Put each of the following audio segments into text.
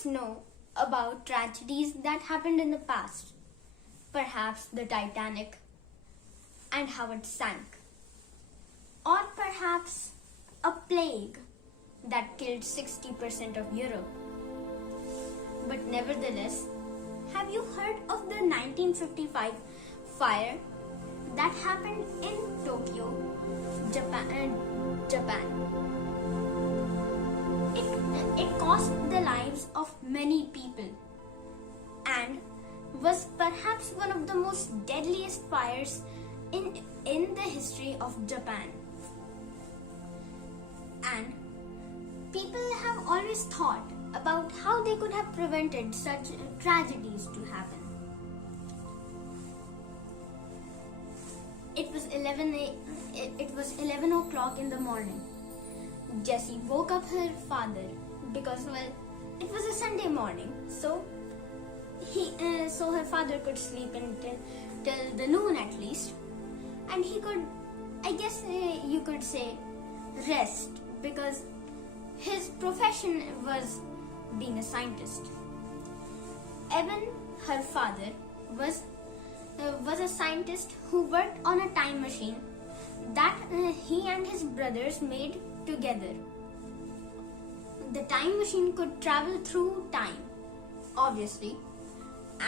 us know about tragedies that happened in the past. Perhaps the Titanic and how it sank. Or perhaps a plague that killed 60% of Europe. But nevertheless, have you heard of the 1955 fire that happened in Tokyo, Japan? It cost the lives of many people and was perhaps one of the most deadliest fires in the history of Japan. And people have always thought about how they could have prevented such tragedies to happen. It was 11 o'clock in the morning. Jessie woke up her father because, well, it was a Sunday morning, so her father could sleep till the noon at least, and he could, I guess you could say, rest because his profession was being a scientist. Evan, her father, was a scientist who worked on a time machine that he and his brothers made together. The time machine could travel through time, obviously,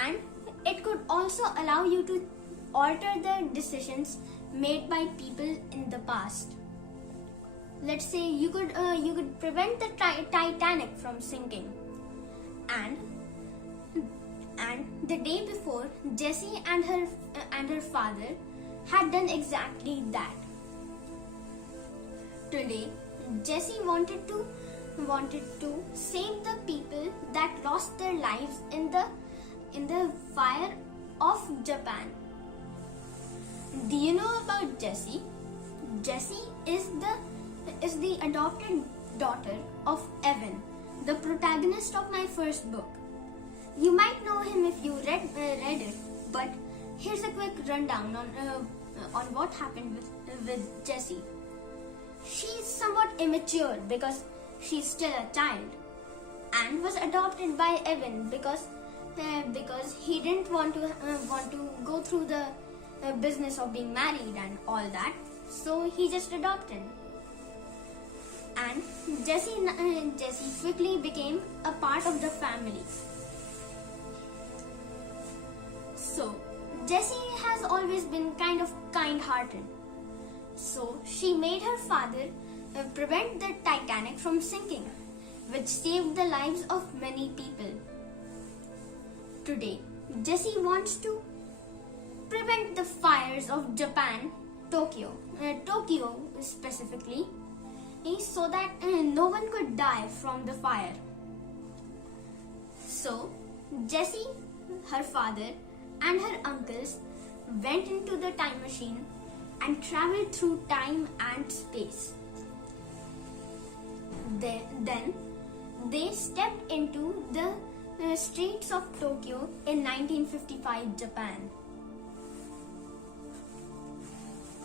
and it could also allow you to alter the decisions made by people in the past. Let's say you could prevent the Titanic from sinking, and the day before, Jessie and her father had done exactly that. Today, Jessie wanted to save the people that lost their lives in the fire of Japan. Do you know about Jessie? Jessie is the adopted daughter of Evan, the protagonist of my first book. You might know him if you read it, but here's a quick rundown on what happened with Jessie. She's somewhat immature because she's still a child, and was adopted by Evan because he didn't want to go through the business of being married and all that, so he just adopted. And Jessie quickly became a part of the family. So Jessie has always been kind of kind-hearted. So she made her father prevent the Titanic from sinking, which saved the lives of many people. Today, Jessie wants to prevent the fires of Japan, Tokyo specifically, so that no one could die from the fire. So Jessie, her father, and her uncles went into the time machine and traveled through time and space. Then they stepped into the streets of Tokyo in 1955 Japan.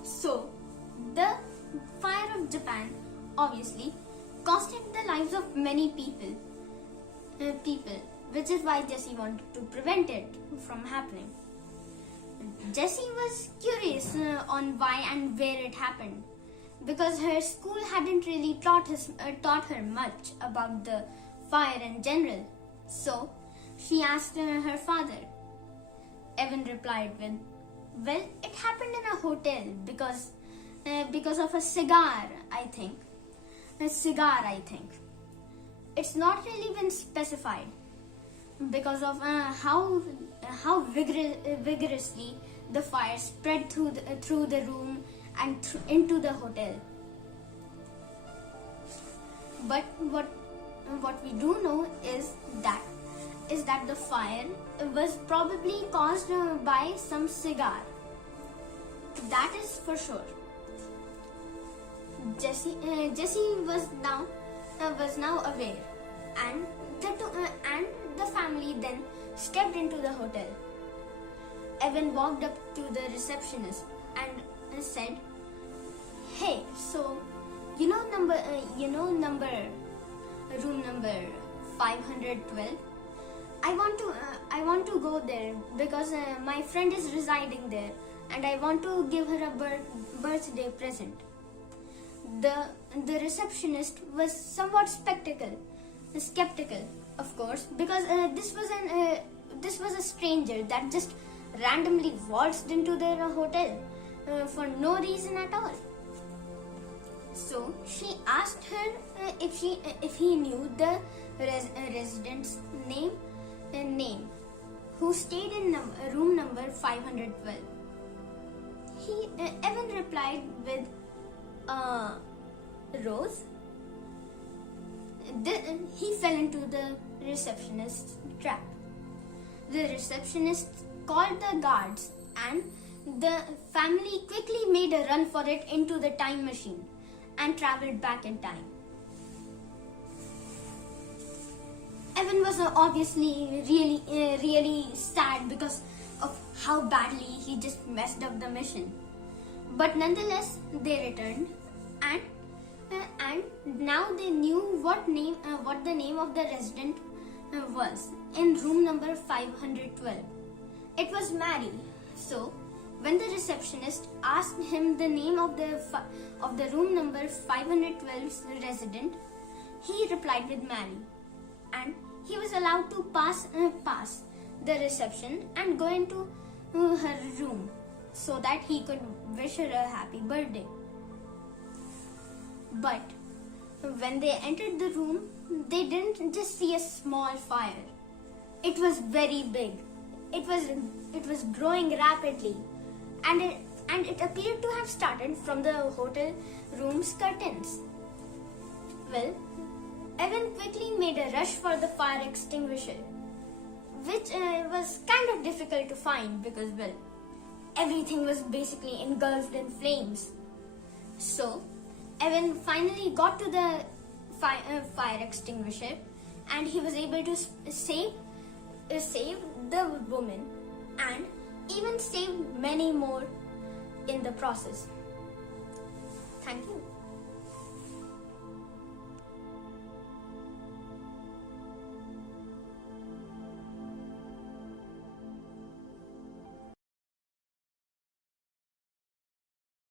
So the fire of Japan obviously costed the lives of many people, which is why Jessie wanted to prevent it from happening. Jessie was curious on why and where it happened, because her school hadn't really taught her much about the fire in general. So she asked her father. Evan replied with, "Well, it happened in a hotel because of a cigar, I think. It's not really been specified because of how vigorously the fire spread through the room and into the hotel. But what we do know is that the fire was probably caused by some cigar. That is for sure." Jessie was now aware, and the family then stepped into the hotel. Evan walked up to the receptionist and said, "Hey, so room number 512. I want to go there because my friend is residing there, and I want to give her a birthday present. The receptionist was somewhat skeptical, of course, because this was a stranger that just randomly waltzed into their hotel for no reason at all. So she asked her if he knew the resident's name, who stayed in room number 512. Evan replied with Rose. He fell into the receptionist's trap. The receptionist called the guards, and the family quickly made a run for it into the time machine and traveled back in time. Evan was obviously really sad because of how badly he just messed up the mission. But nonetheless, they returned, and now they knew what the name of the resident was in room number 512. It was Mary. So when the receptionist asked him the name of the room number 512's resident, he replied with Mary, and he was allowed to pass the reception and go into her room so that he could wish her a happy birthday. But when they entered the room, they didn't just see a small fire. It was very big. It was growing rapidly, and it appeared to have started from the hotel room's curtains. Well, Evan quickly made a rush for the fire extinguisher, which was kind of difficult to find because, well, everything was basically engulfed in flames. So Evan finally got to the fire extinguisher, and he was able to save the woman and even save many more in the process. Thank you.